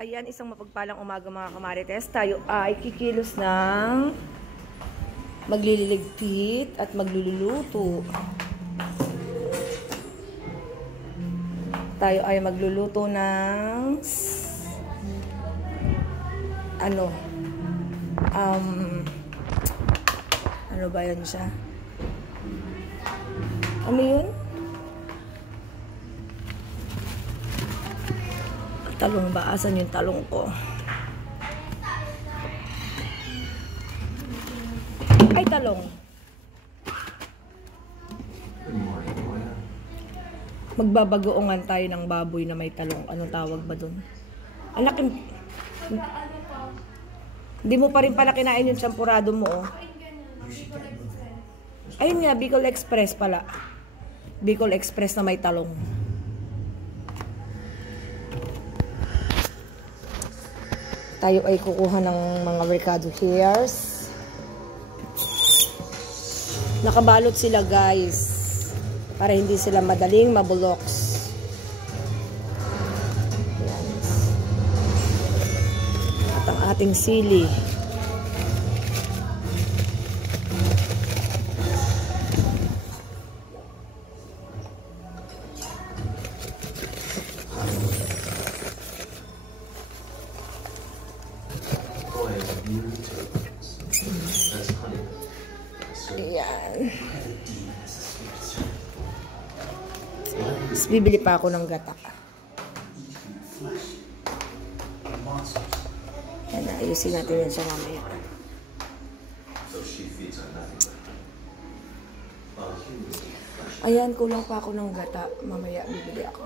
Ayan, isang mapagpalang umaga mga kamarites. Tayo ay kikilos ng maglililigpit at magluluto. Tayo ay magluluto ng ano ba yun siya? Ano yun? Talong ba? Asan yung talong ko? Ay, talong. Magbabagoongan tayo ng baboy na may talong. Anong tawag ba dun? Ang laki. Hindi mo pa rin pala kinain yung champurado mo, oh. Ayun nga, Bicol Express pala. Bicol Express na may talong. Tayo ay kukuha ng mga avocado hairs. Nakabalot sila, guys, para hindi sila madaling mabuloks. Ayan. At ang ating sili. Ayan. Tapos bibili pa ako ng gata. Ayan, ayusin natin yan siya mamaya. Ayan, kulang pa ako ng gata. Mamaya bibili ako.